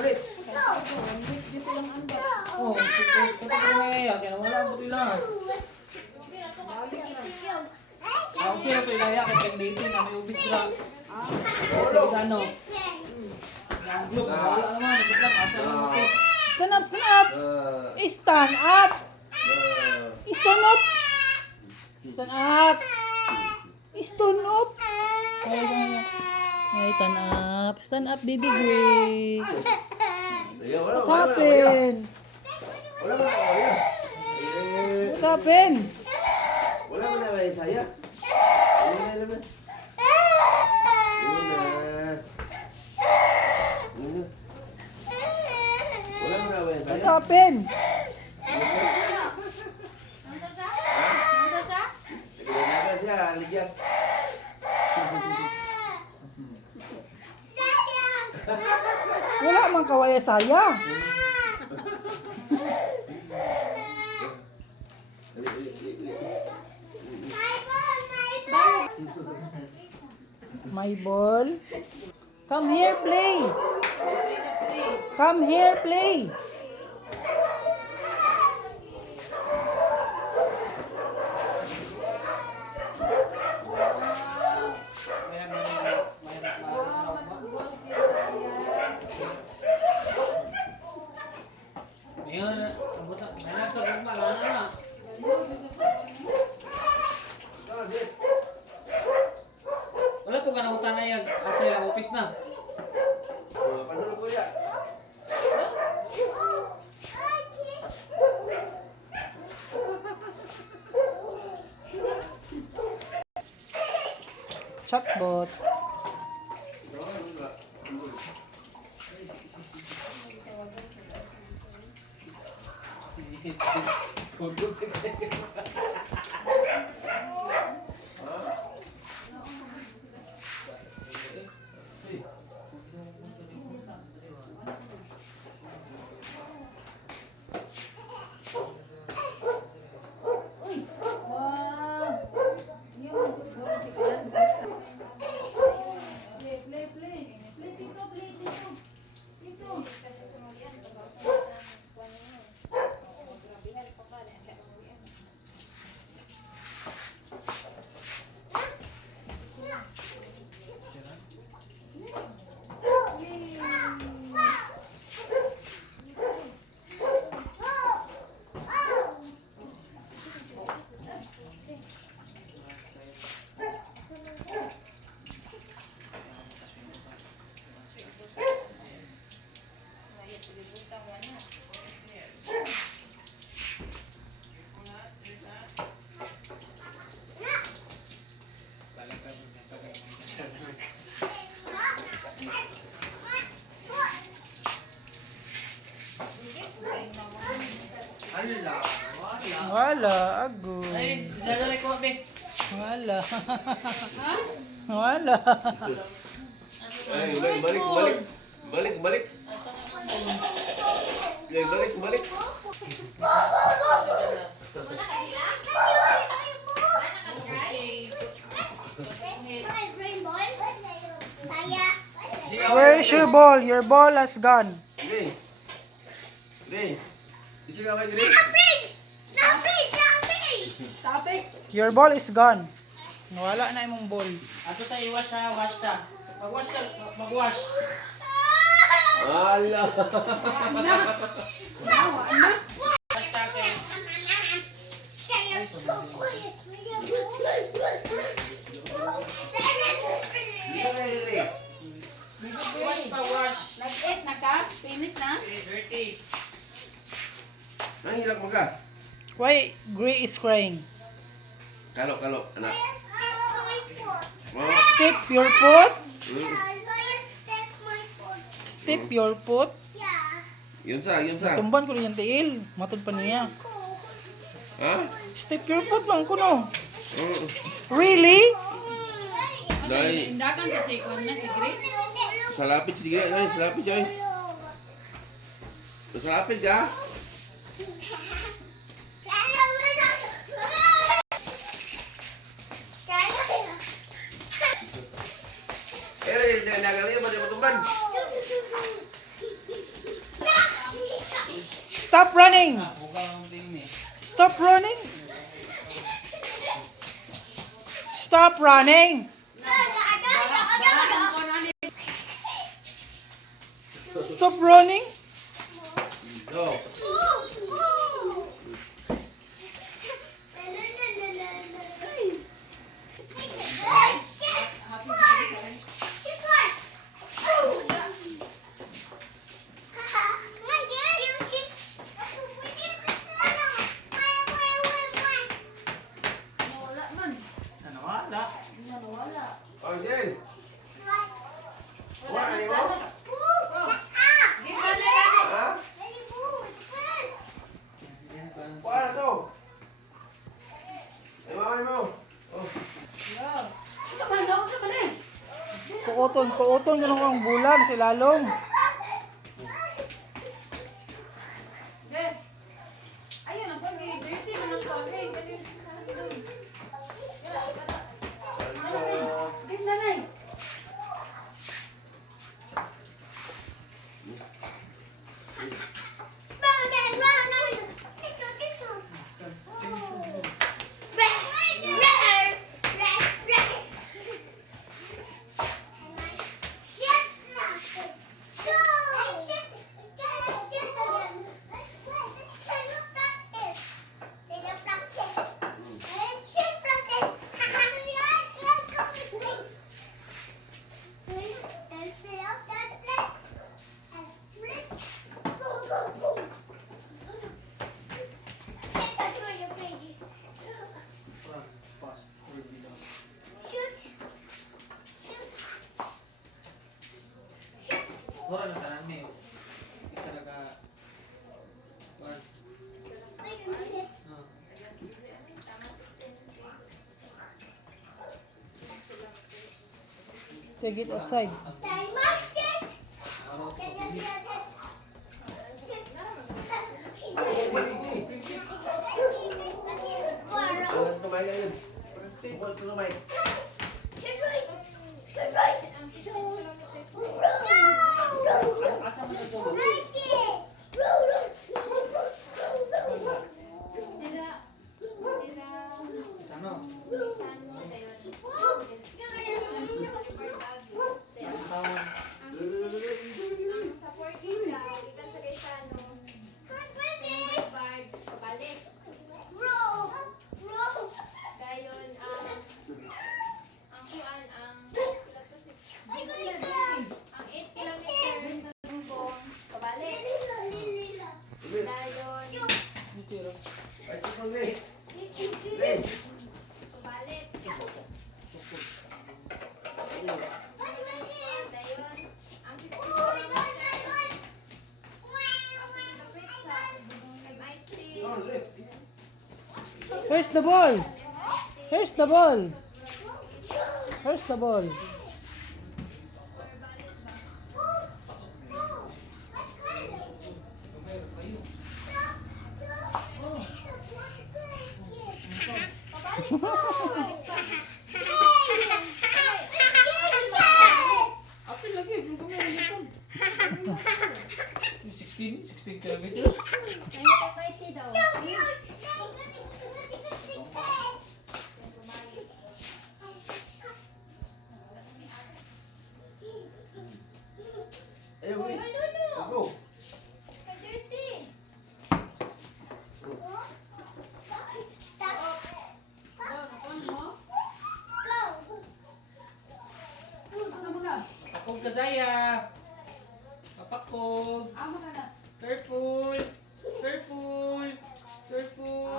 ulit. Dito lang anda. Oh, kung kaya kaya wala mo lang. Okay ra to ilaya kay pagdating na may ubis ra. Sa ano? Look, wala naman, biglang asa mo. Stand up, stand up. Stand up. Stand up. Stand up. Stand up. Hey, stand up. Stand up, baby Gray. What happened? Wala mo na kaya. What happened? Wala mo na may saya. Wala na. Wala mo na may What saya. happened? Nasa siya? Nasa siya? Nagkakalaga siya, aligyas. Wala mang kawaya saya. My ball. Come here, play. Come here, play. Ayun, abot na. Kaya to gumba na. Wala po ka na utang na yan. Asa yung office na. Panulo ko ya. Chatbot. Wala, ago. Ay, dadalay ko abe. Wala. Ha? Wala. Ay, balik. Balik. Balik. Where is your ball? Your ball has gone. Gray. Isi ka ba, Gray? Topic. Your ball is gone. Wala na imong ball. Ato sa iwas ha, wash ta. Mag-wash ka, mag-wash. Ala. Wash ta kay. Wash pa, wash. Nag-eat na ka? Pinit na? Dirty. Nangilak mo ka? Why Gray is crying? Kalok, anak. Step your foot. Hmm. Step your foot. Yun sa. Tumban ko yung tiil. Matod pa niya. Ha? Step your foot bang kuno. Oo. Really? Dahil, Indakan sa sikon na si Gray. salapit si Gray. Dahil, salapit siya. Salapit ka? Eh, nagaliyo ba di mo tumban? Stop running! Buka ang ting eh. Stop running! Stop running! Stop running! Go. Ano wala? Oh, Jen. Wala, ano mo? Ha? Wala na to. Ay, mamay mo. Oh. Kuuton ko lang ang bulan si Lalong. Wala na tanan may. Isa na ka. One. Take it outside. Alas kamay na yun. Bukod ko kamay. Asa mo na ito? Isa no? Ang tawon. Ay, sipag na eh. Ren. Oh, Ren. Where's the ball? Where's the ball? Where's the ball? Apil lagi, belum kami ada 16 kilometers. Ayaw, wait. Go. Pakog ka saya. Papakog. Careful. Careful. Careful.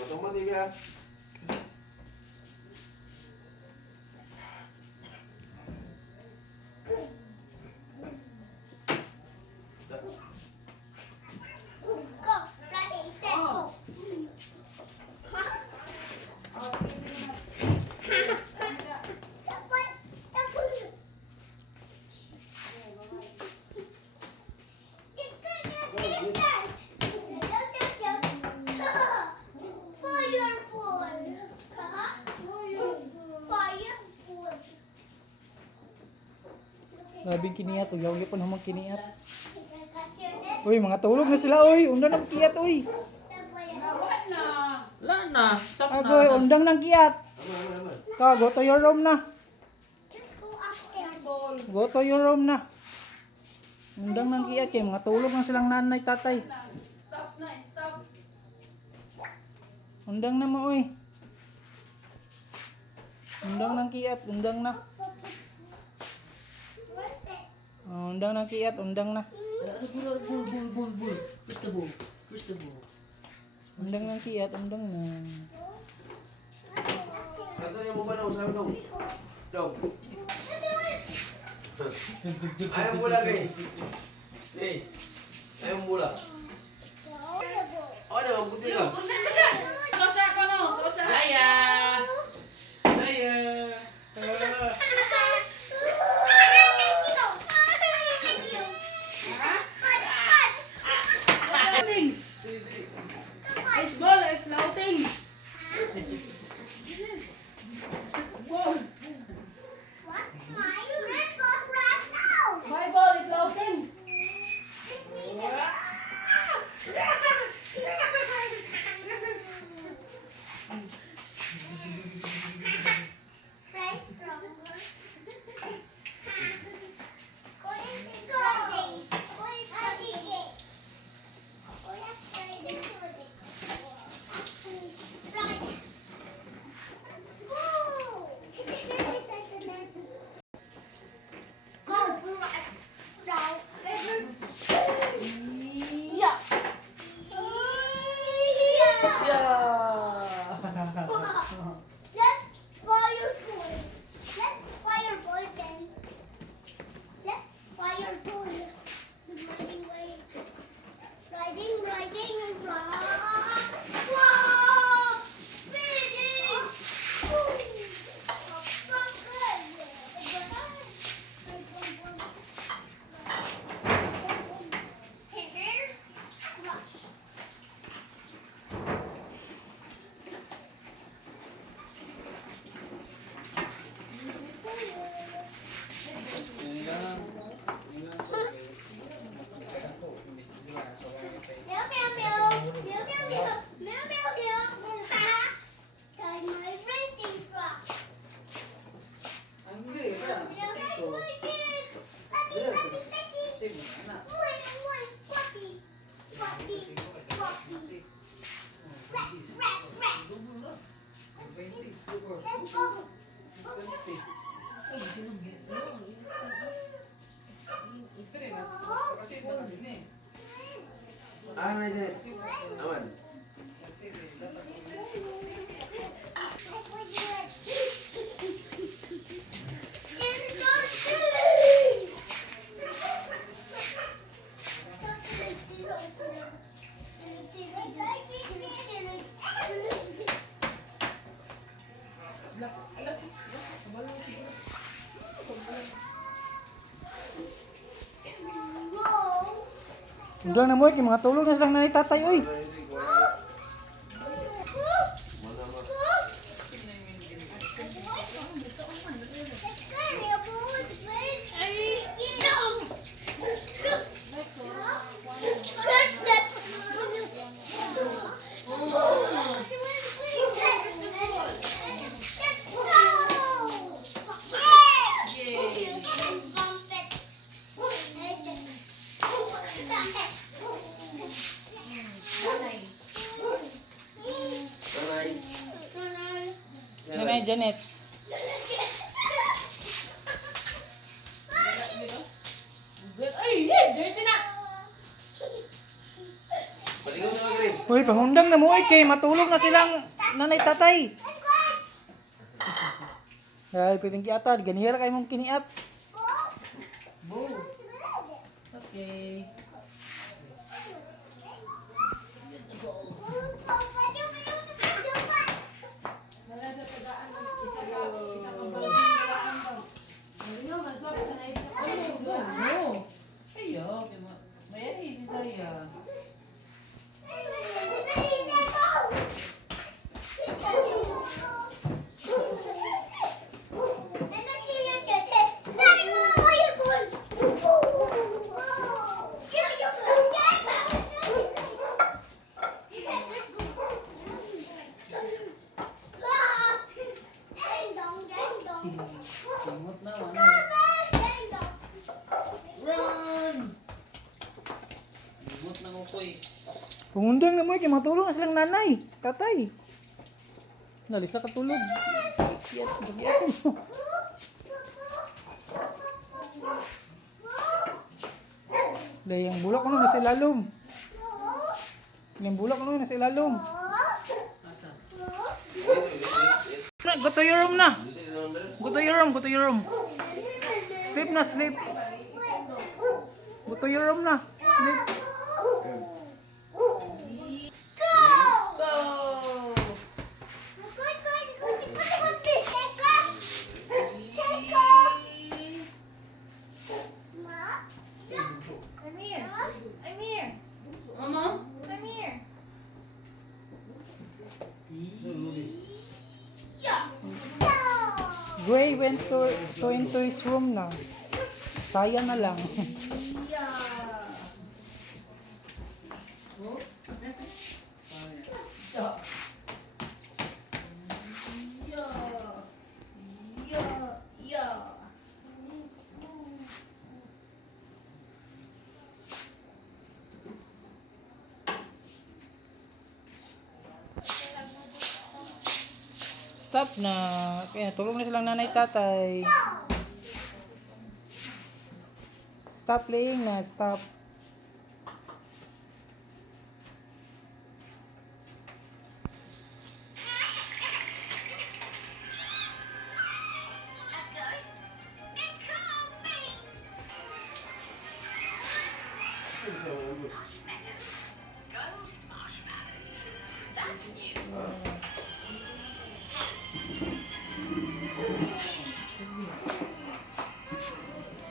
Potong mo, Divya. Go. Ready, set, go. Stop it. Stop it. Labing kiniat, uyaw pa naman kiniat. Uy, mga tulog na sila, uy. Undang ng kiat, uy. Nawat na. Wala na. Stop na. Agoy, undang ng kiat. Ka, go to your room na. Go to your room na. Undang ng kiat, kay mga tulog na silang nanay, tatay. Stop na, stop. Undang na mo, uy. Undang ng kiat, undang na. Oh, undang ng kiat, undang na. Bull. Where's the bull? Where's the bull? Undang ng kiat, undang na. Ato niya mo ba na usahin dong? Dong. Ayaw mula kay. Eh. Ayaw mula. Oh, na mabuti ka. Kosa ko no. Kosa. Saya! Saya! Floating. It's ball, it's floating. Ball. My ball is floating. Ah, na dyan. Aman. Undang na mo, kay mga tulog na silang nanay, tatay, uy. Nanay Janet. Ay, yeah, dirty na. Paligaw na mag-rin. Uy, pangundang na mo, uy, kay matulog na silang nanay, tatay. Ay, pwedeng kiatan, ganihira kayo mong kiniat. Okay. Isaiah. Simot na, ano? Run! Simot na mo po eh. Pungundang na mo, kaya matulong na silang nanay, tatay. Nalis na katulog. Bagi ako mo. Dahil yung bulak ko nasa ilalom. Yung bulak ko nasa ilalom. Asa? Go to your room na. Go to your room, go to your room. Sleep na, sleep. Go to your room na. Sleep. Go! I'm here. I'm here. Mama? I'm here. Gray went to into his room na. Saya na lang. Stop na. Kaya tulog na silang nanay tatay. Stop playing na. Stop. Ghost marshmallows. That's new.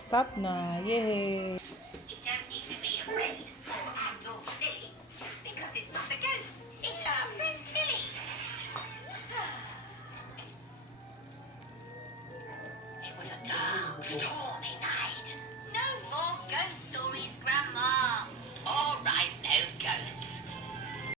Stop na. Yay. You don't need to be afraid or act all silly because it's not a ghost. It's our friend Tilly. It was a dark storm